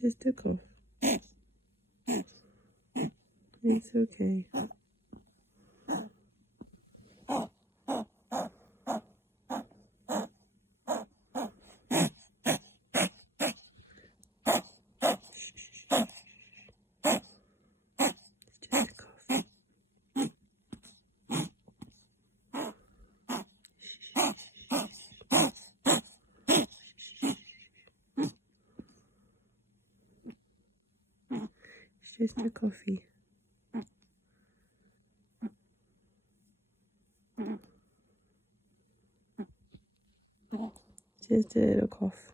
Just a cough. It's okay. Just a cough. It's just a coffee. Just a little cough.